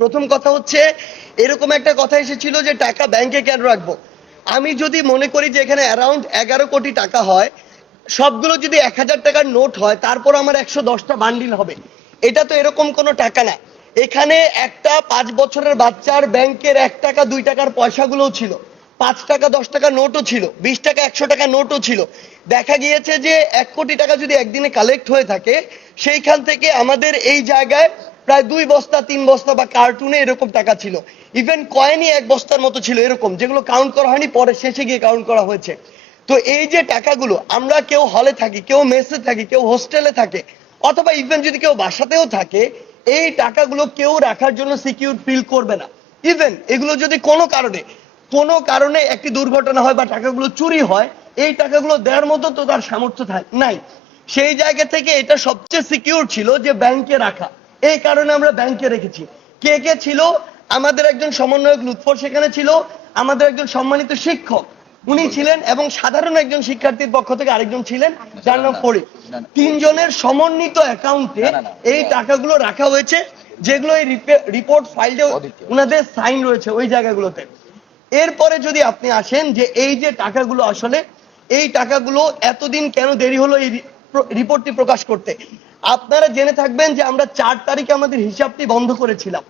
প্রথম কথা হচ্ছে, এরকম একটা কথা এসেছিল যে টাকা ব্যাংকে কেন রাখব? আমি যদি মনে করি যে এখানে অ্যারাউন্ড এগারো কোটি টাকা হয়, সবগুলো যদি এক হাজার টাকার নোট হয়, তারপর আমার একশো দশটা বান্ডিল হবে। এটা তো এরকম কোনো টাকা না। এখানে একটা পাঁচ বছরের বাচ্চার ব্যাংকের এক টাকা, দুই টাকার পয়সাগুলোও ছিল। পাঁচ টাকা, দশ টাকা নোটও ছিল। বিশ টাকা, একশো টাকা নোটও ছিল। দেখা গিয়েছে যে এক কোটি টাকা যদি একদিনে কালেক্ট হয়ে থাকে, সেইখান থেকে আমাদের এই জায়গায় প্রায় দুই বস্তা, তিন বস্তা বা কার্টুনে এরকম টাকা ছিল। ইভেন কয়েনই এক বস্তার মতো ছিল এরকম, যেগুলো কাউন্ট করা হয়নি, পরে শেষে গিয়ে কাউন্ট করা হয়েছে। তো এই যে টাকাগুলো, আমরা কেউ হলে থাকি, কেউ মেসে থাকি, কেউ হোস্টেলে থাকে, অথবা ইভেন যদি কেউ বাসাতেও থাকে, এই টাকাগুলো কেউ রাখার জন্য সিকিউর ফিল করবে না। ইভেন এগুলো যদি কোনো কারণে কোনো কারণে একটি দুর্ঘটনা হয় বা টাকাগুলো চুরি হয়, এই টাকাগুলো দেওয়ার মতো তো তার সামর্থ্য নাই। সেই জায়গা থেকে এটা সবচেয়ে সিকিউর ছিল যে ব্যাংকে রাখা। এই কারণে আমরা ব্যাংকে রেখেছি। কে কে ছিল? আমাদের একজন সমন্বয়ক লুৎফর সেখানে ছিল। আমাদের একজন সম্মানিত শিক্ষক। উনি ছিলেন এবং সাধারণ একজন শিক্ষার্থীর পক্ষ থেকে আরেকজন ছিলেন যার নাম ফরিদ। তিনজনের সমন্বিত অ্যাকাউন্টে। এই টাকাগুলো রাখা হয়েছে যেগুলো এই রিপোর্ট ফাইলে ওনাদের সাইন রয়েছে ওই জায়গাগুলোতে। এরপরে যদি আপনি আসেন যে এই যে টাকাগুলো আসলে এই টাকাগুলো এতদিন কেন দেরি হলো এই রিপোর্টটি প্রকাশ করতে? আপনারা জেনে থাকবেন যে আমরা চার তারিখে আমাদের হিসাবটি বন্ধ করেছিলাম।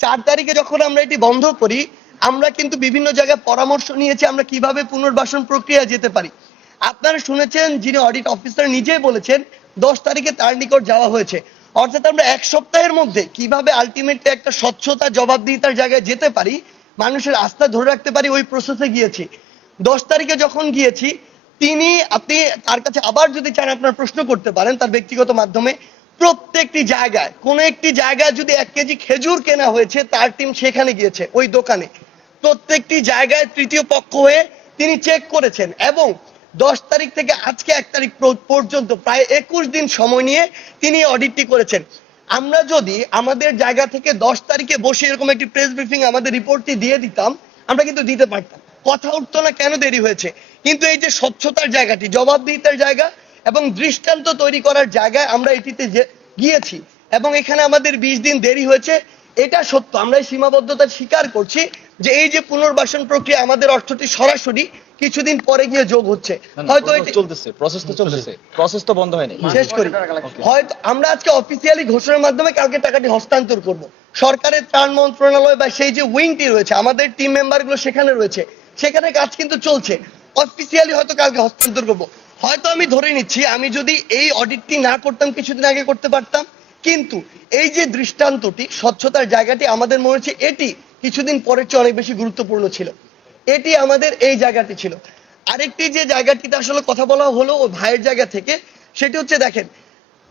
চার তারিখে যখন আমরা এটি বন্ধ করি, আমরা কিন্তু বিভিন্ন জায়গায় পরামর্শ নিয়েছি আমরা কীভাবে পুনর্বাসন প্রক্রিয়া যেতে পারি। আপনারা শুনেছেন যিনি অডিট অফিসার নিজেই বলেছেন, দশ তারিখে তার নিকট যাওয়া হয়েছে। অর্থাৎ আমরা এক সপ্তাহের মধ্যে কীভাবে আলটিমেটলি একটা স্বচ্ছতা, জবাবদিহিতার জায়গায় যেতে পারি, মানুষের আস্থা ধরে রাখতে পারি ওই প্রসেসে গিয়েছি। দশ তারিখে যখন গিয়েছি তিনি, আপনি তার কাছে আবার যদি চান আপনার প্রশ্ন করতে পারেন, তার ব্যক্তিগত মাধ্যমে, প্রত্যেকটি জায়গায়, কোন একটি জায়গায় যদি এক কেজি খেজুর কেনা হয়েছে, তার টিম সেখানে গিয়েছে, ওই দোকানে। প্রত্যেকটি জায়গায় তৃতীয় পক্ষ হয়ে তিনি চেক করেছেন এবং দশ তারিখ থেকে আজকে এক তারিখ পর্যন্ত, প্রায় একুশ দিন সময় নিয়ে তিনি অডিটটি করেছেন। আমরা যদি আমাদের জায়গা থেকে দশ তারিখে বসে এরকম একটি প্রেস ব্রিফিং আমাদের রিপোর্টটি দিয়ে দিতাম, আমরা কিন্তু দিতে পারতাম। কথা উঠতো না কেন দেরি হয়েছে? কিন্তু এই যে স্বচ্ছতার জায়গাটি জবাবদিহিতার জায়গা এবং দৃষ্টান্ত তৈরি করার জায়গায় আমরা এটিতে যে- গিয়েছি এবং এখানে আমাদের বিশ দিন দেরি হয়েছে এটা সত্য। আমরা এই সীমাবদ্ধতা স্বীকার করছি যে এই যে পুনর্বাসন প্রক্রিয়া আমাদের অর্থটি সরাসরি কিছুদিন পরে গিয়ে যোগ হচ্ছে। হয়তো চলতেছে প্রসেস তো চলতেছে। প্রসেস তো বন্ধ হয়নি। শেষ করি। হয়তো আমরা আজকে অফিসিয়ালি ঘোষণার মাধ্যমে কালকে টাকাটি হস্তান্তর করব। সরকারের ত্রাণ মন্ত্রণালয় বা সেই যে উইংটি রয়েছে আমাদের টিম মেম্বারগুলো সেখানে রয়েছে। সেখানে কাজ কিন্তু চলছে। অফিসিয়ালি হয়তো কালকে হস্তান্তর করব। হয়তো আমি ধরে নিচ্ছি, আমি যদি এই অডিটটি না করতাম, কিছুদিন আগে করতে পারতাম। কিন্তু এই যে দৃষ্টান্তটি, স্বচ্ছতার জায়গাটি, আমাদের মনে হচ্ছে এটি কিছুদিন পরের চেয়ে অনেক বেশি গুরুত্বপূর্ণ ছিল। এটি আমাদের এই জায়গাটি ছিল। আরেকটি যে জায়গাটিতে আসলে কথা বলা হলো ও ভাইয়ের জায়গা থেকে, সেটি হচ্ছে দেখেন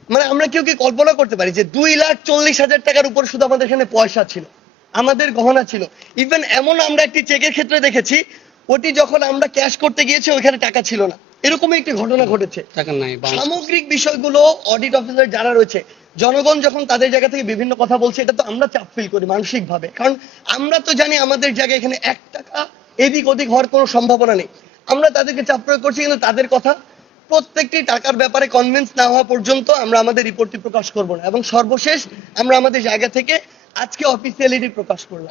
মানে আমরা কেউ কি কল্পনা করতে পারি যে দুই লাখ চল্লিশ হাজার টাকার উপর শুধু আমাদের এখানে পয়সা ছিল, আমাদের গহনা ছিল। ইভেন এমন আমরা একটি চেকের ক্ষেত্রে দেখেছি ওটি যখন আমরা ক্যাশ করতে গিয়েছি ওইখানে টাকা ছিল না। এরকমই একটি ঘটনা ঘটেছে। সামগ্রিক বিষয়গুলো অডিট অফিসার যারা রয়েছে জনগণ যখন তাদের জায়গা থেকে বিভিন্ন কথা বলছে এটা তো আমরা চাপ ফিল করি মানসিক ভাবে কারণ আমরা তো জানি আমাদের জায়গায় এখানে এক টাকা এদিক ওদিক হওয়ার কোনো সম্ভাবনা নেই। আমরা তাদেরকে চাপ প্রয়োগ করছি কিন্তু তাদের কথা প্রত্যেকটি টাকার ব্যাপারে কনভিন্স না হওয়া পর্যন্ত আমরা আমাদের রিপোর্টটি প্রকাশ করব না। এবং সর্বশেষ আমরা আমাদের জায়গা থেকে আজকে অফিসিয়ালিটি প্রকাশ করলাম।